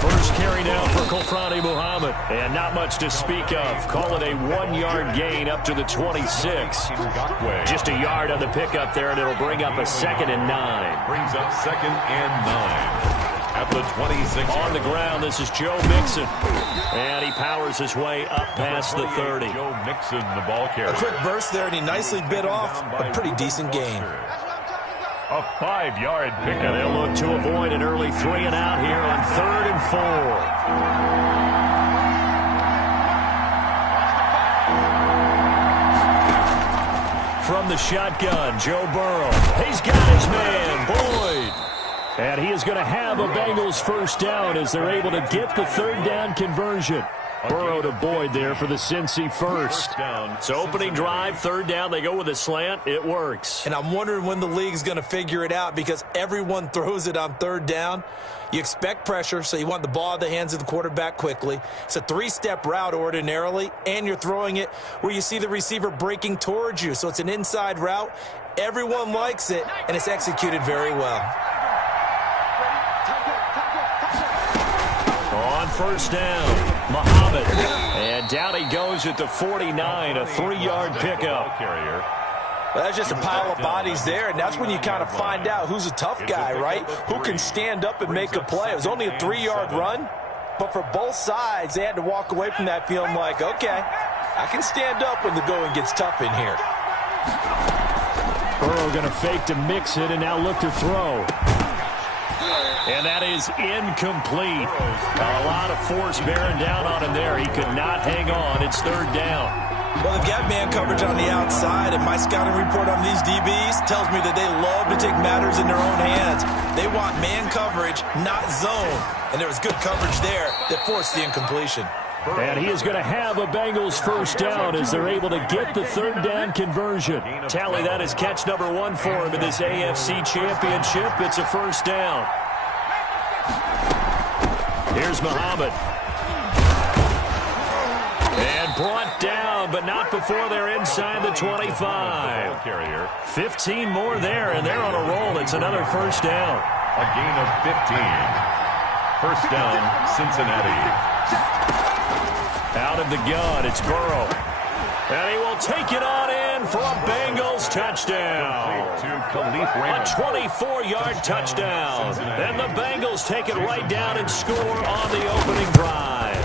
First carry now for Kofrani Muhammad. And not much to speak of. Call it a 1-yard gain up to the 26. Just a yard on the pickup there, and it'll bring up a 2nd and 9. Brings up 2nd and 9. At the 26. On the ground, this is Joe Mixon. And he powers his way up past the 30. Joe Mixon, the ball carrier. A quick burst there, and he nicely bit off a pretty decent gain. A 5-yard pickup. And they'll look to avoid an early 3 and out here on 3rd and 4. From the shotgun, Joe Burrow. He's got his man, Boyd. And he is going to have a Bengals first down as they're able to get the 3rd down conversion. Burrow to Boyd there for the Cincy first. So opening drive, 3rd down, they go with a slant. It works. And I'm wondering when the league's going to figure it out because everyone throws it on 3rd down. You expect pressure, so you want the ball in the hands of the quarterback quickly. It's a 3-step route ordinarily, and you're throwing it where you see the receiver breaking towards you. So it's an inside route. Everyone likes it, and it's executed very well. On first down, Muhammad. And down he goes at the 49, a 3-yard pickup. Well, that's just a pile of bodies there, and that's when you kind of find out who's a tough guy, right? Who can stand up and make a play. It was only a 3-yard run, but for both sides, they had to walk away from that feeling like, okay, I can stand up when the going gets tough in here. Burrow going to fake to mix it and now look to throw. And that is incomplete. A lot of force bearing down on him there. He could not hang on. It's 3rd down. Well, they've got man coverage on the outside, and my scouting report on these DBs tells me that they love to take matters in their own hands. They want man coverage, not zone. And there was good coverage there that forced the incompletion. And he is going to have a Bengals first down as they're able to get the 3rd down conversion. Tally, that is catch number 1 for him in this AFC Championship. It's a first down. Here's Muhammad. And brought down, but not before they're inside the 25. 15 more there, and they're on a roll. It's another first down. A gain of 15. First down, Cincinnati. Out of the gun, it's Burrow. And he will take it on in for a Bengals touchdown. A 24-yard touchdown. And the Bengals take it right down and score on the opening drive.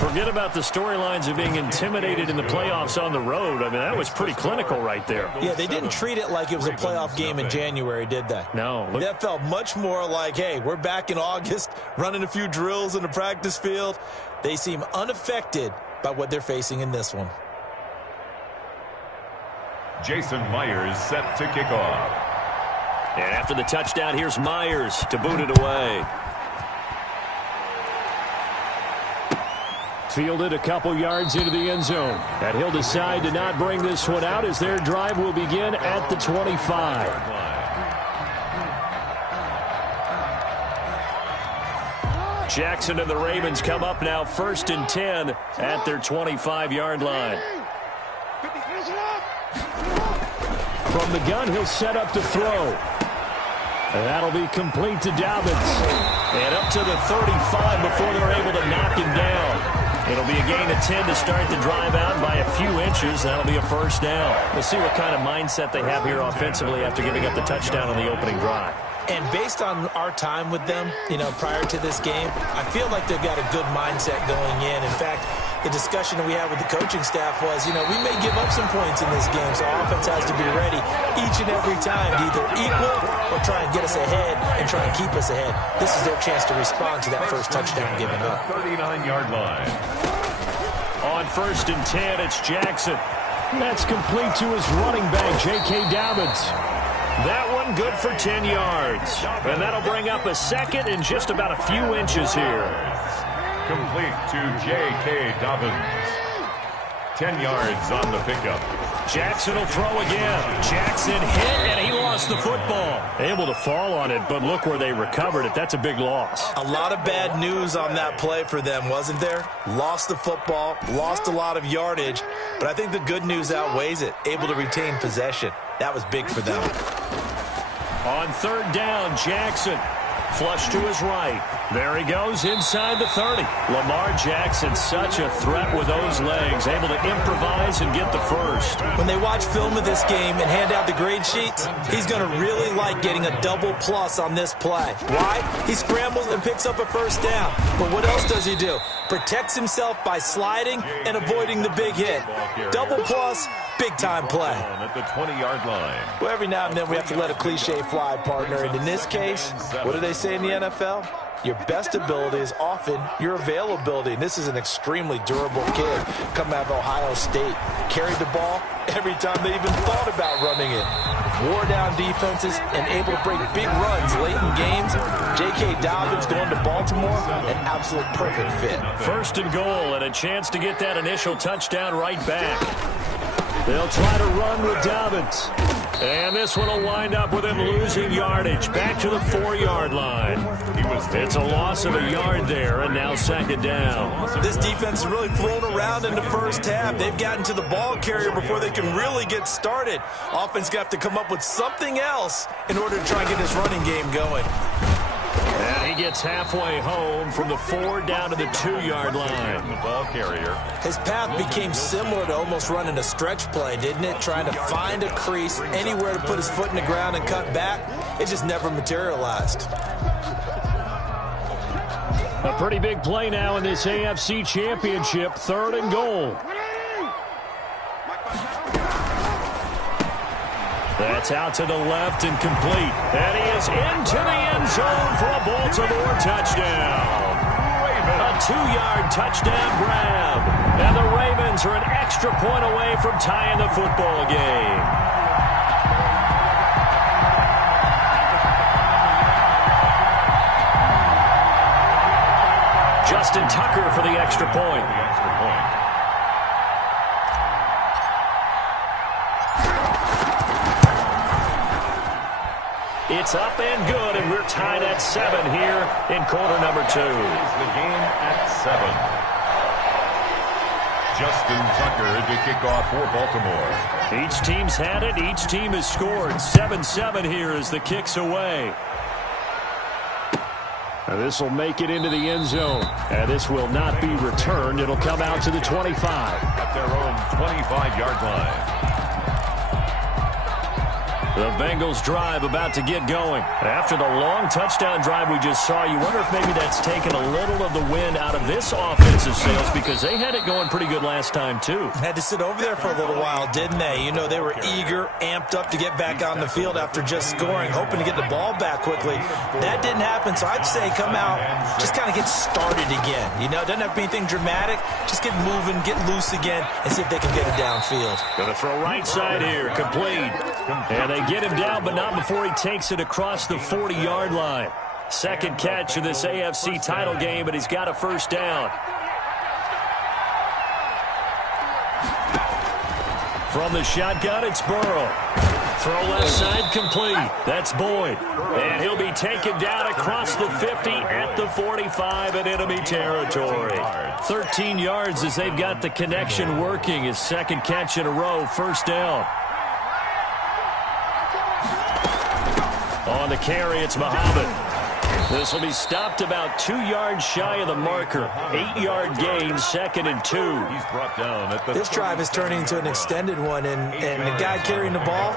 Forget about the storylines of being intimidated in the playoffs on the road. I mean, that was pretty clinical right there. Yeah, they didn't treat it like it was a playoff game in January, did they? No. That felt much more like, hey, we're back in August, running a few drills in the practice field. They seem unaffected by what they're facing in this one. Jason Myers set to kick off. And after the touchdown, here's Myers to boot it away. Fielded a couple yards into the end zone. And he'll decide to not bring this one out as their drive will begin at the 25. Jackson and the Ravens come up now 1st and 10 at their 25-yard line. From the gun, he'll set up to throw. And that'll be complete to Dobbins. And up to the 35 before they're able to knock him down. It'll be a gain of 10 to start the drive out by a few inches. That'll be a first down. We'll see what kind of mindset they have here offensively after giving up the touchdown on the opening drive. And based on our time with them, prior to this game, I feel like they've got a good mindset going in. In fact, the discussion that we had with the coaching staff was, we may give up some points in this game, so offense has to be ready each and every time to either equal or try and get us ahead and try and keep us ahead. This is their chance to respond to that first touchdown given up. 39-yard line. On 1st and 10, it's Jackson. That's complete to his running back, J.K. Dobbins. That one good for 10 yards. And that'll bring up a 2nd and just about a few inches here. Complete to J.K. Dobbins. 10 yards on the pickup. Jackson will throw again. Jackson hit, and he lost the football. Able to fall on it, but look where they recovered it. That's a big loss. A lot of bad news on that play for them, wasn't there? Lost the football, lost a lot of yardage, but I think the good news outweighs it. Able to retain possession. That was big for them. On 3rd down, Jackson. Flush to his right. There he goes inside the 30. Lamar Jackson, such a threat with those legs, able to improvise and get the first. When they watch film of this game and hand out the grade sheets, he's going to really like getting a double plus on this play. Why? He scrambles and picks up a first down. But what else does he do? Protects himself by sliding and avoiding the big hit. Double plus, big-time play. At the 20-yard line. Well, every now and then we have to let a cliche fly, partner. And in this case, what do they say in the NFL? Your best ability is often your availability. And this is an extremely durable kid coming out of Ohio State. Carried the ball every time they even thought about running it. Wore down defenses and able to break big runs late in games. J.K. Dobbins going to Baltimore, an absolute perfect fit. First and goal and a chance to get that initial touchdown right back. They'll try to run with Dobbins. And this one will wind up with him losing yardage. Back to the 4-yard line. It's a loss of a yard there, and now second down. This defense is really thrown around in the first half. They've gotten to the ball carrier before they can really get started. Offense got to come up with something else in order to try and get this running game going. And he gets halfway home from the 4 down to the 2-yard line. The ball carrier. His path became similar to almost running a stretch play, didn't it? Trying to find a crease, anywhere to put his foot in the ground and cut back. It just never materialized. A pretty big play now in this AFC Championship. 3rd and goal. That's out to the left and complete. And he is into the end zone for a Baltimore touchdown. A 2-yard touchdown grab. And the Ravens are an extra point away from tying the football game. Justin Tucker for the extra point. It's up and good, and we're tied at 7 here in quarter number 2. The game at 7. Justin Tucker to kick off for Baltimore. Each team's had it. Each team has scored. 7-7 here as the kick's away. This will make it into the end zone. And this will not be returned. It'll come out to the 25. At their own 25-yard line. The Bengals drive about to get going. After the long touchdown drive we just saw, you wonder if maybe that's taken a little of the wind out of this offensive sails because they had it going pretty good last time, too. Had to sit over there for a little while, didn't they? You know, they were eager, amped up to get back on the field after just scoring, hoping to get the ball back quickly. That didn't happen, so I'd say come out, just kind of get started again. You know, it doesn't have to be anything dramatic. Just get moving, get loose again, and see if they can get it downfield. Going to throw right side here, complete. And they get him down, but not before he takes it across the 40-yard line. Second catch of this AFC title game, but he's got a first down. From the shotgun, it's Burrow. Throw left side complete. That's Boyd. And he'll be taken down across the 50 at the 45 in enemy territory. 13 yards as they've got the connection working. His second catch in a row, first down. On the carry, it's Muhammad. This will be stopped about 2 yards shy of the marker. 8-yard gain, 2nd and 2. He's brought down at the This drive is turning into an extended one, and the guy carrying the ball,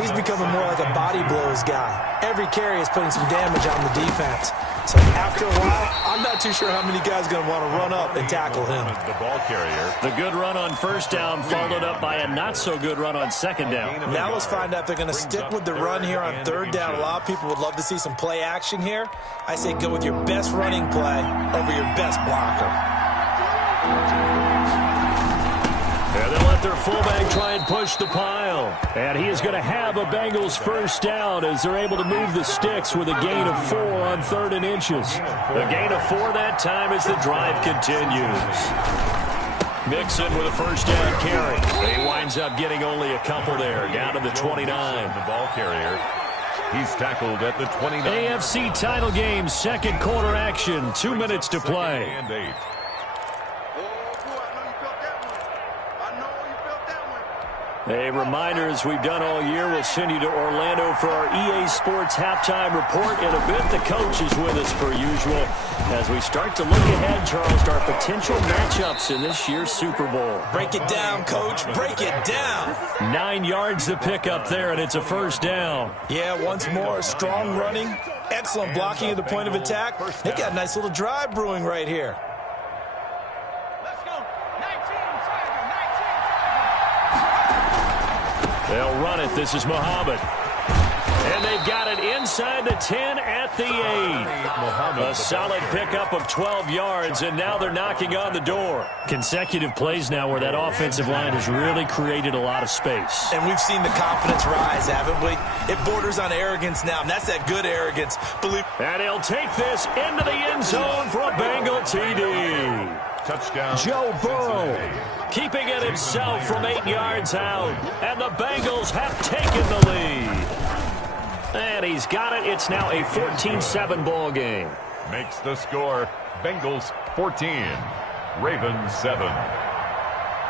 he's becoming more like a body blows guy. Every carry is putting some damage on the defense. So after a while, I'm not too sure how many guys are going to want to run up and tackle him. The ball carrier. The good run on first down followed up by a not-so-good run on second down. Now let's find out if they're going to stick with the run here on third down. A lot of people would love to see some play action here. I say go with your best running play over your best blocker. And they'll let their fullback try and push the pile. And he is going to have a Bengals first down as they're able to move the sticks with a gain of 4 on 3rd and inches. The gain of 4 that time as the drive continues. Mixon with a first down carry. He winds up getting only a couple there, down to the 29. The ball carrier. He's tackled at the 29. AFC title game, second quarter action, 2 minutes to play. And 8. A reminder, as we've done all year, we'll send you to Orlando for our EA Sports halftime report. In a bit, the coach is with us per usual as we start to look ahead, Charles, to our potential matchups in this year's Super Bowl. Break it down, Coach. Break it down. 9 yards to pick up there, and it's a first down. Yeah, once more, strong running, excellent blocking at the point of attack. They got a nice little drive brewing right here. They'll run it. This is Muhammad. And they've got it inside the 10 at the 8. A solid pickup of 12 yards, and now they're knocking on the door. Consecutive plays now where that offensive line has really created a lot of space. And we've seen the confidence rise, haven't we? It borders on arrogance now, and that's that good arrogance. And he'll take this into the end zone for a Bengal TD. Touchdown, Joe Burrow Cincinnati. keeping it himself from 8 yards out. And the Bengals have taken the lead. And he's got it. It's now a 14-7 ball game. Makes the score Bengals 14, Ravens 7.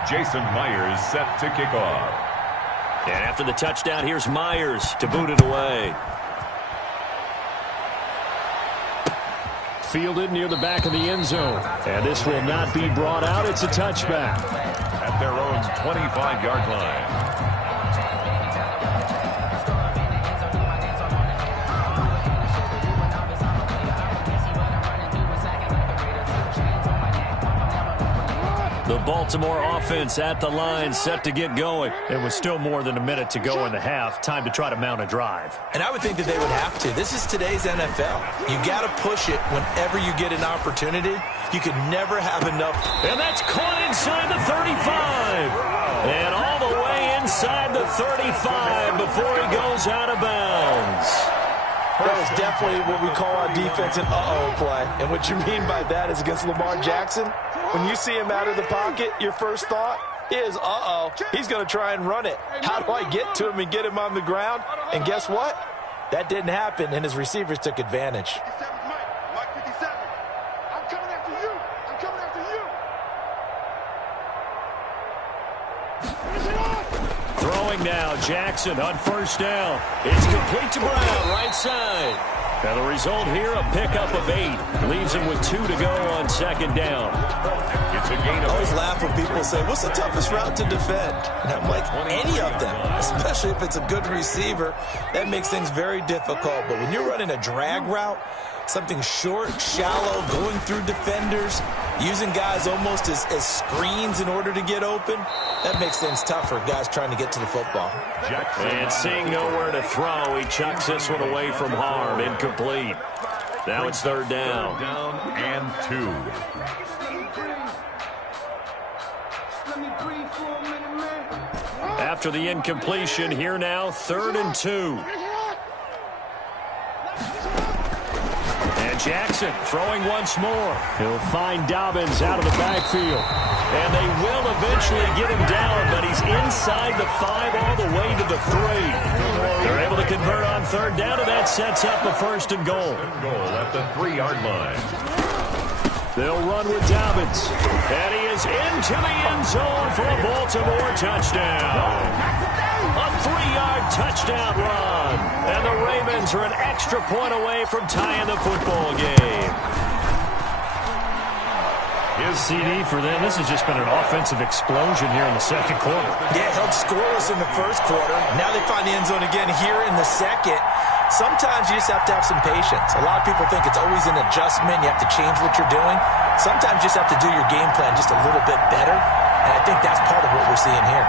Jason Myers set to kick off. And after the touchdown, here's Myers to boot it away. Fielded near the back of the end zone. And this will not be brought out. It's a touchback. At their own 25-yard line. The Baltimore offense at the line, set to get going. It was still more than a minute to go in the half. Time to try to mount a drive. And I would think that they would have to. This is today's NFL. You got to push it whenever you get an opportunity. You could never have enough. And that's caught inside the 35. And all the way inside the 35 before he goes out of bounds. That was definitely what we call on defense an uh-oh play. And what you mean by that is against Lamar Jackson, when you see him out of the pocket, your first thought is, uh-oh, he's going to try and run it. How do I get to him and get him on the ground? And guess what? That didn't happen, and his receivers took advantage. Throwing now, Jackson on first down. It's complete to Brown, right side. And the result here, a pickup of 8. Leaves him with 2 to go on second down. It's a gain of I always laugh when people say, what's the toughest route to defend? And I'm like, any of them, especially if it's a good receiver. That makes things very difficult. But when you're running a drag route, something short, shallow, going through defenders, using guys almost as screens in order to get open, that makes things tough for guys trying to get to the football. And seeing nowhere to throw, he chucks this one away from harm. Incomplete. Now it's third down. Down and 2. After the incompletion, here now, 3rd and 2. Jackson throwing once more. He'll find Dobbins out of the backfield. And they will eventually get him down, but he's inside the 5 all the way to the 3. They're able to convert on third down, and that sets up a 1st and goal. Goal at the 3-yard line. They'll run with Dobbins. And he is into the end zone for a Baltimore touchdown. A 3-yard touchdown run. And the Ravens are an extra point away from tying the football game. His CD for them. This has just been an offensive explosion here in the second quarter. Yeah, held scoreless in the first quarter. Now they find the end zone again here in the second. Sometimes you just have to have some patience. A lot of people think it's always an adjustment. You have to change what you're doing. Sometimes you just have to do your game plan just a little bit better. And I think that's part of what we're seeing here.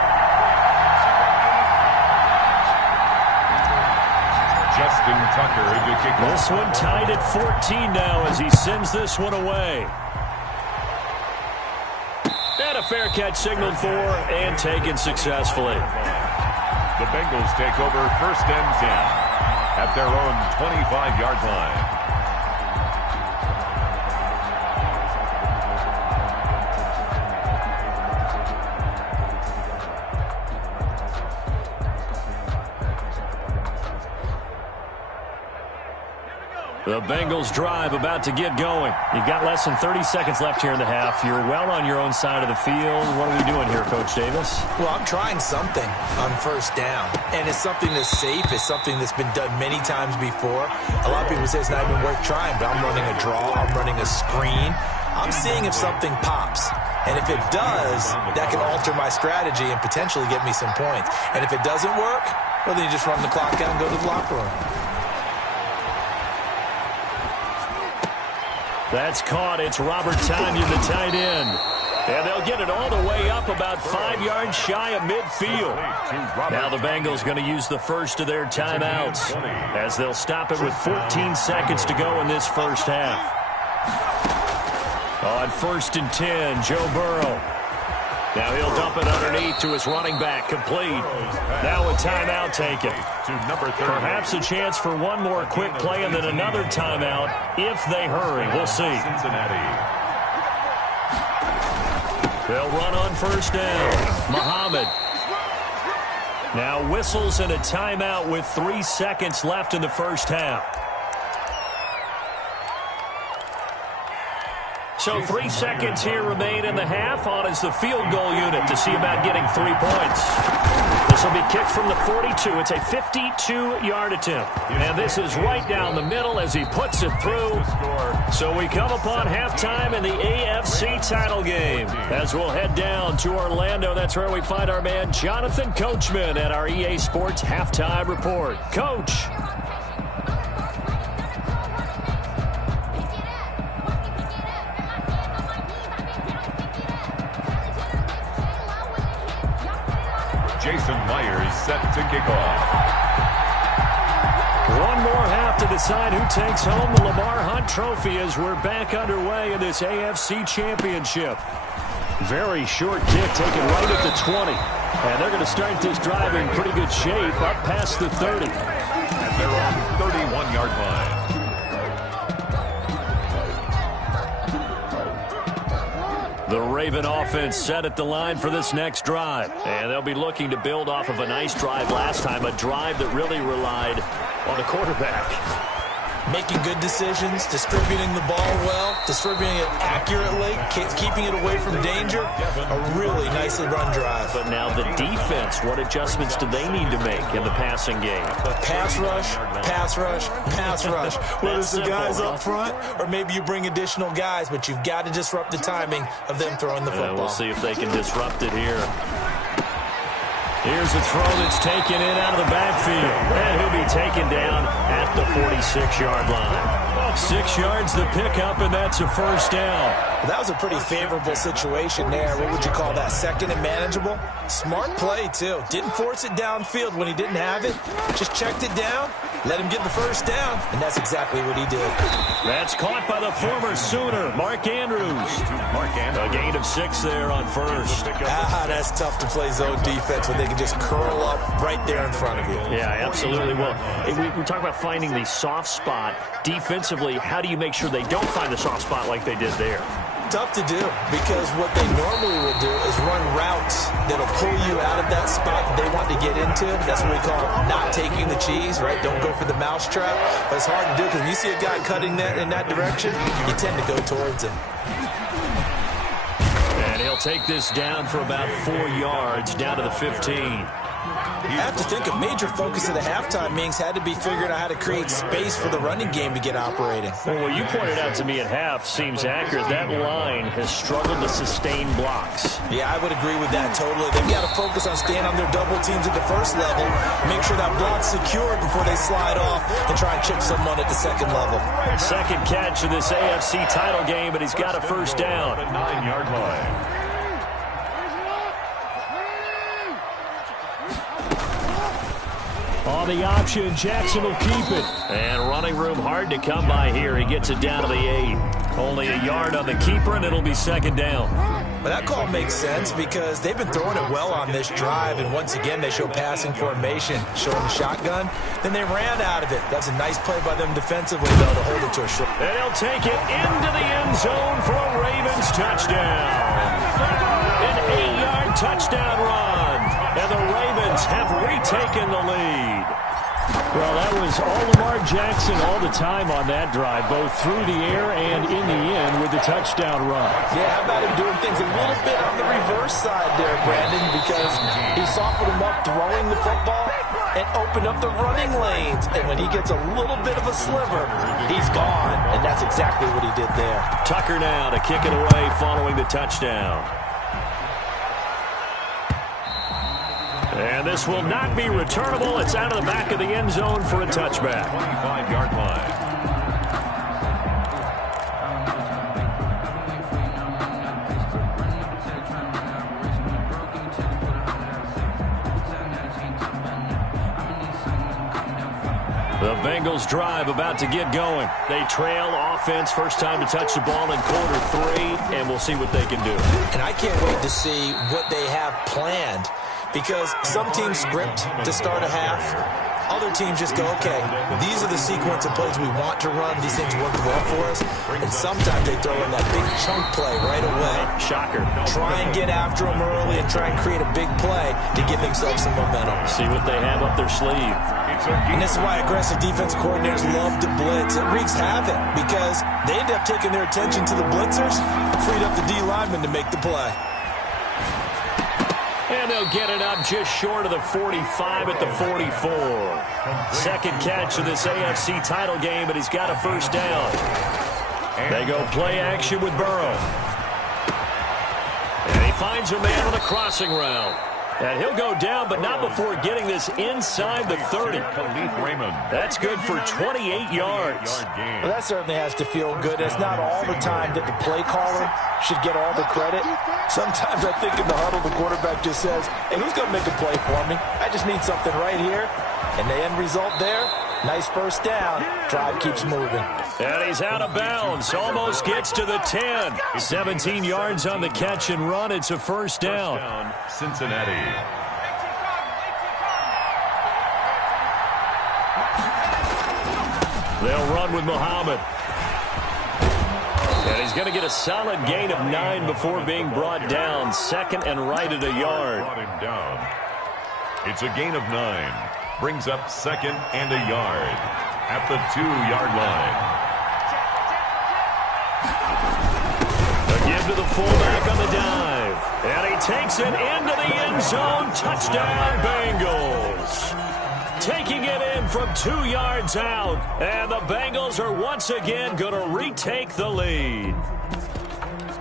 Justin Tucker to kick off. This one tied at 14 now as he sends this one away. And a fair catch signaled for and taken successfully. The Bengals take over 1st and 10 at their own 25-yard line. The Bengals drive about to get going. You've got less than 30 seconds left here in the half. You're well on your own side of the field. What are we doing here, Coach Davis? Well, I'm trying something on first down, and it's something that's safe. It's something that's been done many times before. A lot of people say it's not even worth trying, but I'm running a draw. I'm running a screen. I'm seeing if something pops. And if it does, that can alter my strategy and potentially get me some points. And if it doesn't work, well, then you just run the clock out and go to the locker room. That's caught. It's Robert Tonyan, the tight end. And they'll get it all the way up about 5 yards shy of midfield. Now the Bengals going to use the first of their timeouts as they'll stop it with 14 seconds to go in this first half. On 1st and 10, Joe Burrow. Now he'll dump it underneath to his running back, complete. Now a timeout taken. Perhaps a chance for one more quick play and then another timeout if they hurry. We'll see. They'll run on first down. Muhammad. Now whistles and a timeout with 3 seconds left in the first half. So 3 seconds here remain in the half. On is the field goal unit to see about getting 3 points. This will be kicked from the 42. It's a 52-yard attempt. And this is right down the middle as he puts it through. So we come upon halftime in the AFC title game. As we'll head down to Orlando, that's where we find our man Jonathan Coachman at our EA Sports Halftime Report. Coach. Jason Myers set to kick off. One more half to decide who takes home the Lamar Hunt Trophy as we're back underway in this AFC Championship. Very short kick taken right at the 20. And they're going to start this drive in pretty good shape up past the 30. And they're on the 31-yard line. The Raven offense set at the line for this next drive. And they'll be looking to build off of a nice drive last time, a drive that really relied on the quarterback. Making good decisions, distributing the ball well, distributing it accurately, keeping it away from danger. A really nicely run drive. But now the defense, what adjustments do they need to make in the passing game? Pass rush, pass rush, pass rush. Whether it's the guys up front or maybe you bring additional guys, but you've got to disrupt the timing of them throwing the football. We'll see if they can disrupt it here. Here's a throw that's taken in out of the backfield. And he'll be taken down at the 46-yard line. 6 yards the pickup, and that's a first down. Well, that was a pretty favorable situation there. What would you call that? Second and manageable? Smart play, too. Didn't force it downfield when he didn't have it. Just checked it down, let him get the first down, and that's exactly what he did. That's caught by the former Sooner, Mark Andrews. A gain of 6 there on first. That's tough to play zone defense when they can just curl up right there in front of you. Yeah, absolutely. Well, we talk about finding the soft spot. Defensively, how do you make sure they don't find the soft spot like they did there? Tough to do, because what they normally will do is run routes that'll pull you out of that spot that they want to get into. That's what we call not taking the cheese, right? Don't go for the mousetrap. But it's hard to do because when you see a guy cutting that in that direction, you tend to go towards him. And he'll take this down for about 4 yards, down to the 15. I have to think a major focus of the halftime meetings had to be figuring out how to create space for the running game to get operating. Well, what you pointed out to me at half seems accurate. That line has struggled to sustain blocks. Yeah, I would agree with that totally. They've got to focus on staying on their double teams at the first level, make sure that block's secured before they slide off and try and chip someone at the second level. Second catch of this AFC title game, but he's got a first down. 9-yard line. On the option, Jackson will keep it. And running room hard to come by here. He gets it down to the 8. Only a yard on the keeper, and it'll be second down. But that call makes sense because they've been throwing it well on this drive, and once again they show passing formation, showing the shotgun. Then they ran out of it. That's a nice play by them defensively, though, to hold it to a short. And he'll take it into the end zone for a Ravens touchdown. An 8-yard touchdown run. And the Ravens have retaken the lead. Well, that was all Lamar Jackson all the time on that drive, both through the air and in the end with the touchdown run. Yeah, how about him doing things a little bit on the reverse side there, Brandon, because he softened him up throwing the football and opened up the running lanes. And when he gets a little bit of a sliver, he's gone. And that's exactly what he did there. Tucker now to kick it away following the touchdown. And this will not be returnable. It's out of the back of the end zone for a touchback. 25-yard line. The Bengals drive about to get going. They trail offense, first time to touch the ball in quarter 3, and we'll see what they can do. And I can't wait to see what they have planned, because some teams script to start a half. Other teams just go, okay, these are the sequence of plays we want to run. These things work well for us. And sometimes they throw in that big chunk play right away. Shocker. Try and get after them early and try and create a big play to give themselves some momentum. See what they have up their sleeve. And this is why aggressive defense coordinators love to blitz. It wreaks havoc because they end up taking their attention to the blitzers, freed up the D lineman to make the play. And they'll get it up just short of the 45 at the 44. Second catch of this AFC title game, but he's got a first down. They go play action with Burrow. And he finds a man on a crossing route. And he'll go down, but not before getting this inside the 30. That's good for 28 yards. Well, that certainly has to feel good. It's not all the time that the play caller should get all the credit. Sometimes I think in the huddle, the quarterback just says, hey, who's going to make a play for me? I just need something right here. And the end result there, nice first down. Drive keeps moving. And he's out of bounds. Almost gets to the 10. 17 yards on the catch and run. It's a first down. Cincinnati. They'll run with Muhammad. And he's going to get a solid gain of 9 before being brought down. Second and right at a yard. Brought him down. It's a gain of 9. Brings up second and a yard at the 2-yard line. A give to the fullback on the dive. And he takes it into the end zone. Touchdown, Bengals. Taking it in from 2 yards out. And the Bengals are once again going to retake the lead.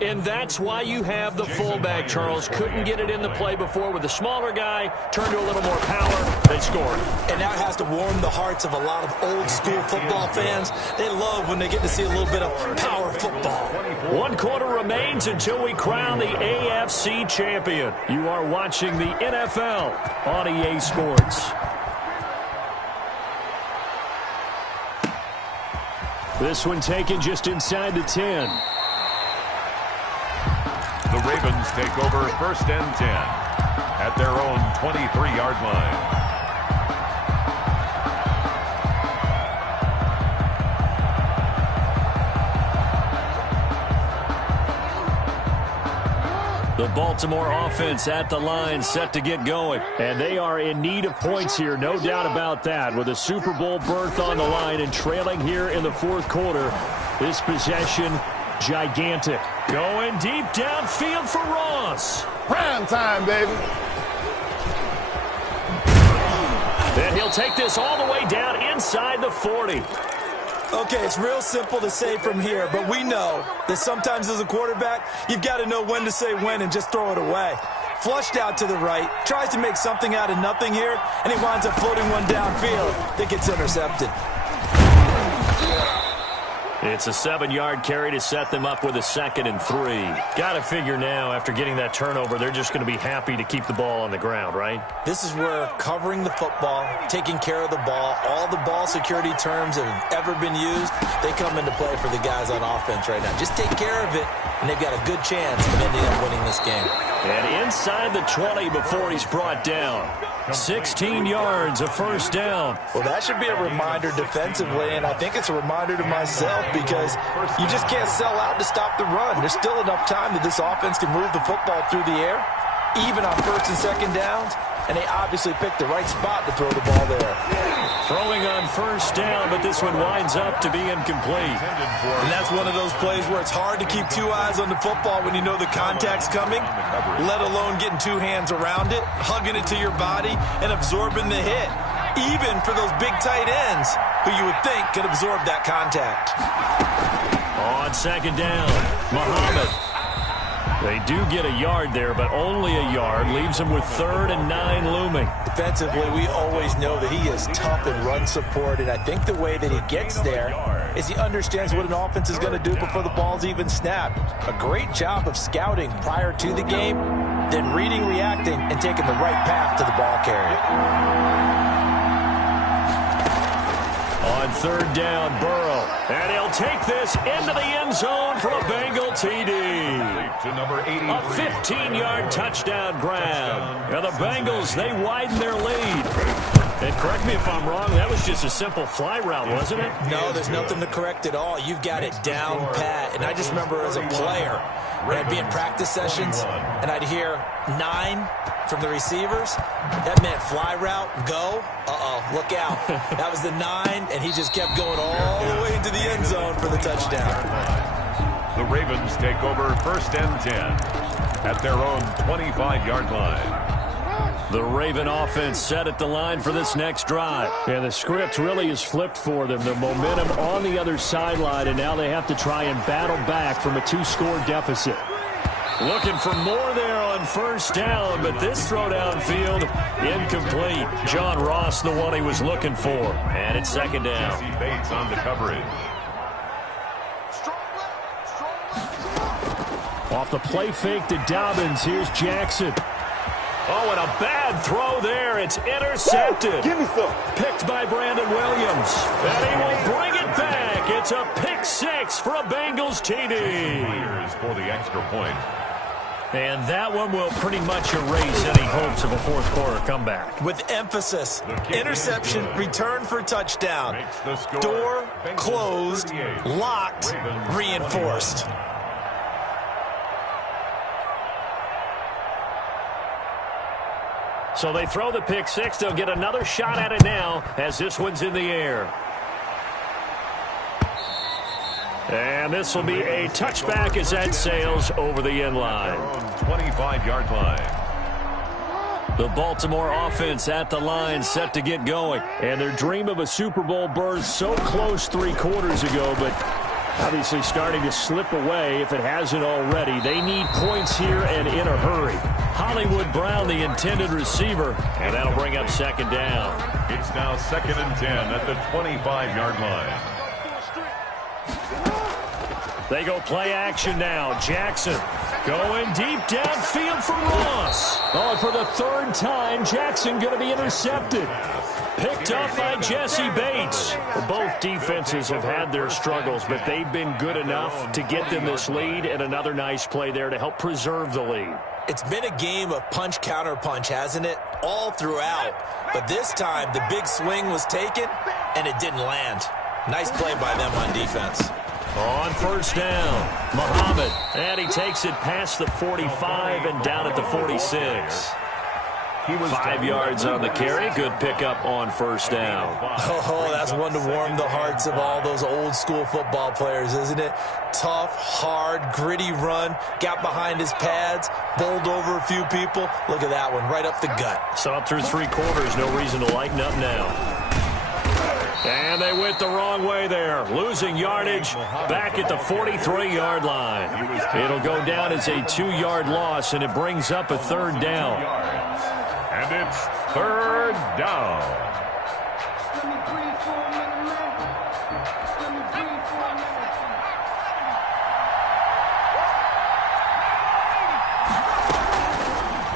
And that's why you have the fullback, Charles. Couldn't get it in the play before with the smaller guy. Turned to a little more power. They scored. And that has to warm the hearts of a lot of old-school football fans. They love when they get to see a little bit of power football. 1 quarter remains until we crown the AFC champion. You are watching the NFL on EA Sports. This one taken just inside the 10. The Ravens take over first and 10 at their own 23-yard line. The Baltimore offense at the line, set to get going. And they are in need of points here, no doubt about that. With a Super Bowl berth on the line and trailing here in the fourth quarter, this possession gigantic. Going deep downfield for Ross. Prime time, baby. Then he'll take this all the way down inside the 40. Okay, it's real simple to say from here, but we know that sometimes as a quarterback, you've got to know when to say when and just throw it away. Flushed out to the right, tries to make something out of nothing here, and he winds up floating one downfield that gets intercepted. It's a 7-yard carry to set them up with a 2nd and 3. Got to figure now, after getting that turnover, they're just going to be happy to keep the ball on the ground, right? This is where covering the football, taking care of the ball, all the ball security terms that have ever been used, they come into play for the guys on offense right now. Just take care of it, and they've got a good chance of ending up winning this game. And inside the 20 before he's brought down. 16 yards, a first down. Well, that should be a reminder defensively, and I think it's a reminder to myself because you just can't sell out to stop the run. There's still enough time that this offense can move the football through the air, even on first and second downs, and they obviously picked the right spot to throw the ball there. Throwing on first down, but this one winds up to be incomplete. And that's one of those plays where it's hard to keep two eyes on the football when you know the contact's coming, let alone getting two hands around it, hugging it to your body, and absorbing the hit, even for those big tight ends who you would think could absorb that contact. On second down, Muhammad. They do get a yard there, but only a yard. Leaves them with 3rd and 9 looming. Defensively, we always know that he is tough in run support, and I think the way that he gets there is he understands what an offense is going to do before the ball's even snapped. A great job of scouting prior to the game, then reading, reacting, and taking the right path to the ball carrier. On 3rd down, Burrow. And he'll take this into the end zone for a Bengal TD. A 15-yard touchdown grab. And the Bengals, they widen their lead. And correct me if I'm wrong, that was just a simple fly route, wasn't it? No, there's nothing to correct at all. You've got it down pat. And I just remember as a player, when I'd be in practice sessions, and I'd hear 9 from the receivers, that meant fly route, go. Look out. That was the 9, and he just kept going all the way into the end zone for the touchdown. The Ravens take over 1st and 10 at their own 25-yard line. The Raven offense set at the line for this next drive. And the script really is flipped for them. The momentum on the other sideline, and now they have to try and battle back from a 2-score deficit. Looking for more there on first down, but this throw downfield incomplete. John Ross, the one he was looking for. And it's 2nd down. Jesse Bates on the coverage. Off the play fake to Dobbins. Here's Jackson. Oh, and a bad throw there. It's intercepted. Give me some. Picked by Brandon Williams. And he will bring it back. It's a pick 6 for a Bengals TD. Myers for the extra point. And that one will pretty much erase any hopes of a 4th quarter comeback. With emphasis, interception, return for touchdown. Door closed, locked, reinforced. So they throw the pick 6. They'll get another shot at it now as this one's in the air. And this will be a touchback as that sails over the end line. 25-yard line. The Baltimore offense at the line set to get going. And their dream of a Super Bowl berth so close 3 quarters ago, but obviously starting to slip away if it hasn't already. They need points here and in a hurry. Hollywood Brown, the intended receiver, and that'll bring up 2nd down. It's now 2nd and 10 at the 25-yard line. They go play action now. Jackson going deep downfield for Ross. Oh, and for the 3rd time, Jackson going to be intercepted. Picked up by Jesse Bates. Both defenses have had their struggles, but they've been good enough to get them this lead, and another nice play there to help preserve the lead. It's been a game of punch-counter-punch, hasn't it? All throughout. But this time, the big swing was taken, and it didn't land. Nice play by them on defense. On first down, Muhammad. And he takes it past the 45 and down at the 46. 5 yards on the carry. Good pickup on first down. Oh, that's one to warm the hearts of all those old-school football players, isn't it? Tough, hard, gritty run. Got behind his pads, bowled over a few people. Look at that one, right up the gut. Saw it through 3 quarters. No reason to lighten up now. And they went the wrong way there. Losing yardage back at the 43-yard line. It'll go down as a 2-yard loss, and it brings up a 3rd down. And it's 3rd down.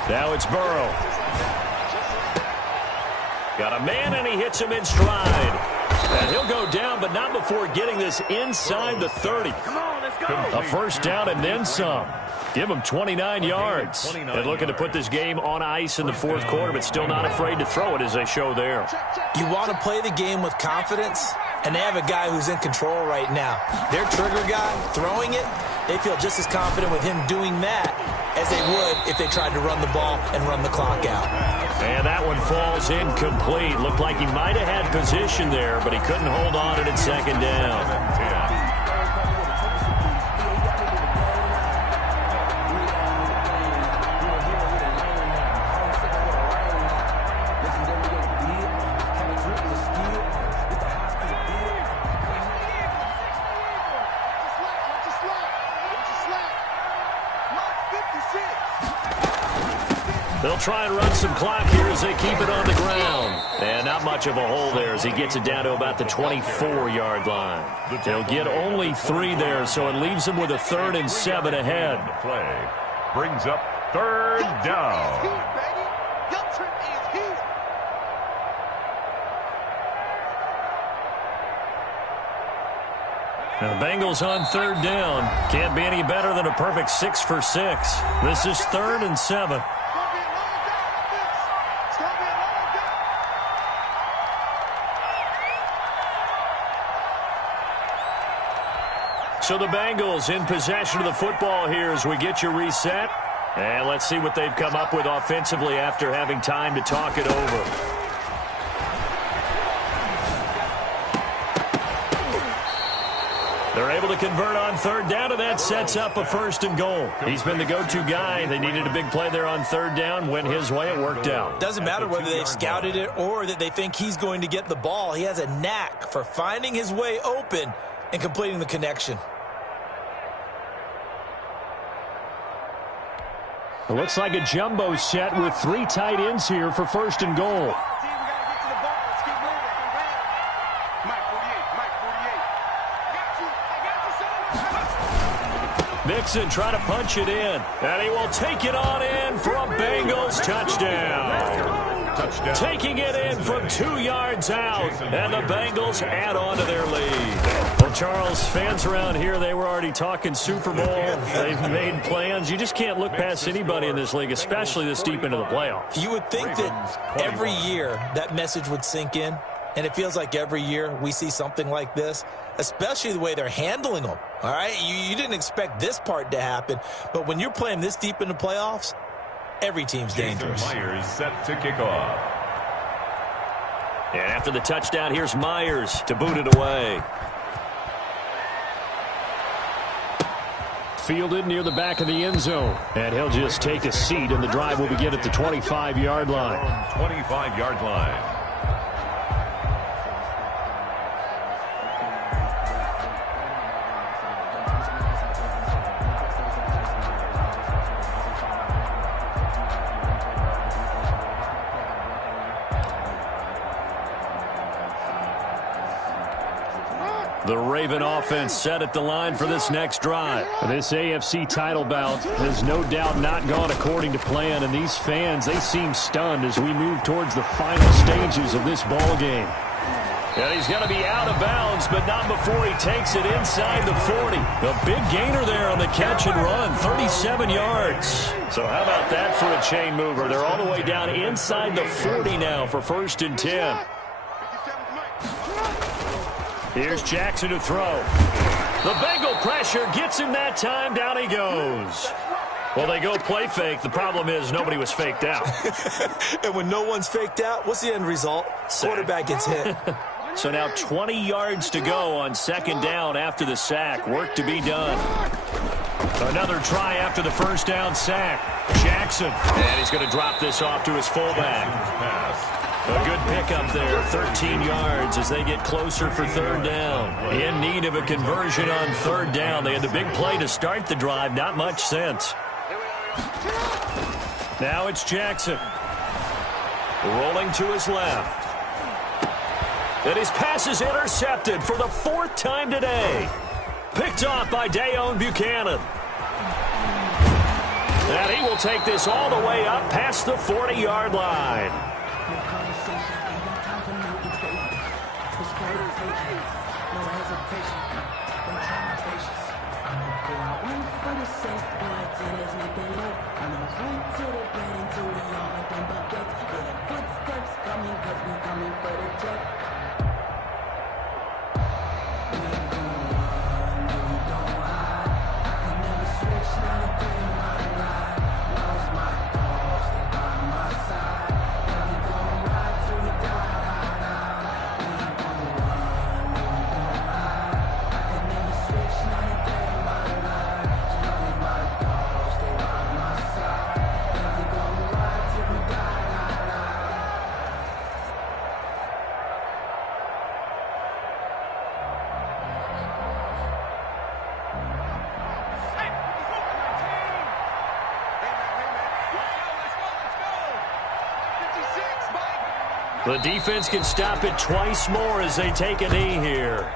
Now it's Burrow. Got a man, and he hits him in stride. And he'll go down, but not before getting this inside the 30. Come on, let's go. A first down and then some. Give him 29 yards. And looking to put this game on ice in the 4th quarter, but still not afraid to throw it as they show there. You want to play the game with confidence, and they have a guy who's in control right now. Their trigger guy throwing it, they feel just as confident with him doing that as they would if they tried to run the ball and run the clock out. And that one falls incomplete. Looked like he might have had position there, but he couldn't hold on to it at second down. They'll try and run some clock here as they keep it on the ground. And not much of a hole there as he gets it down to about the 24-yard line. They'll get only 3 there, so it leaves them with a 3rd and 7 ahead. The play brings up 3rd down. Now, the Bengals on 3rd down. Can't be any better than a perfect 6 for 6. This is 3rd and 7. So the Bengals in possession of the football here as we get you reset. And let's see what they've come up with offensively after having time to talk it over. They're able to convert on 3rd down, and that sets up a 1st and goal. He's been the go-to guy. They needed a big play there on 3rd down. Went his way. It worked out. Doesn't matter whether they've scouted it or that they think he's going to get the ball. He has a knack for finding his way open and completing the connection. It looks like a jumbo set with 3 tight ends here for 1st and goal. Mixon trying to punch it in, and he will take it on in for a Bengals touchdown. Taking it in from 2 yards out, and the Bengals add on to their lead. Well, Charles, fans around here, they were already talking Super Bowl. They've made plans. You just can't look past anybody in this league, especially this deep into the playoffs. You would think that every year that message would sink in, and it feels like every year we see something like this, especially the way they're handling them. All right, you didn't expect this part to happen, but when you're playing this deep in the playoffs, every team's dangerous. Myers set to kick off. And after the touchdown, here's Myers to boot it away. Fielded near the back of the end zone. And he'll just take a seat, and the drive will begin at the 25-yard line. 25-yard line. The Raven offense set at the line for this next drive. This AFC title bout has no doubt not gone according to plan, and these fans, they seem stunned as we move towards the final stages of this ball game. And he's going to be out of bounds, but not before he takes it inside the 40. A big gainer there on the catch and run, 37 yards. So how about that for a chain mover? They're all the way down inside the 40 now for 1st and 10. Here's Jackson to throw. The Bengal pressure gets him that time. Down he goes. Well, they go play fake. The problem is nobody was faked out. And when no one's faked out, what's the end result? Quarterback gets hit. So now 20 yards to go on 2nd down after the sack. Work to be done. Another try after the 1st down sack. Jackson. And he's going to drop this off to his fullback. A good pickup there, 13 yards as they get closer for 3rd down. In need of a conversion on 3rd down. They had the big play to start the drive, not much sense. Now it's Jackson. Rolling to his left. And his pass is intercepted for the 4th time today. Picked off by Dayon Buchanan. And he will take this all the way up past the 40-yard line. The defense can stop it twice more as they take a knee here.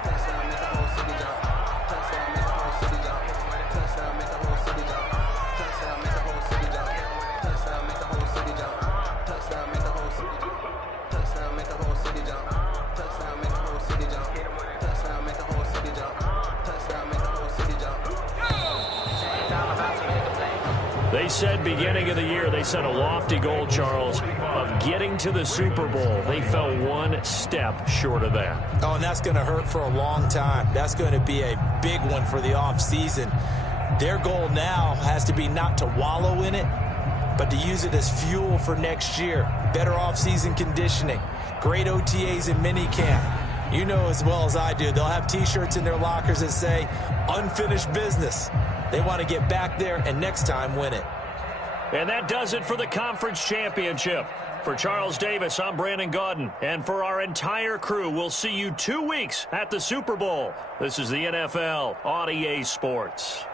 They said beginning of the year, they set a lofty goal, Charles, of getting to the Super Bowl. They fell one step short of that. Oh, and that's going to hurt for a long time. That's going to be a big one for the offseason. Their goal now has to be not to wallow in it, but to use it as fuel for next year. Better offseason conditioning, great OTAs and minicamp. You know as well as I do, they'll have T-shirts in their lockers that say, unfinished business. They want to get back there and next time win it. And that does it for the conference championship. For Charles Davis, I'm Brandon Gaudin. And for our entire crew, we'll see you 2 weeks at the Super Bowl. This is the NFL on EA Sports.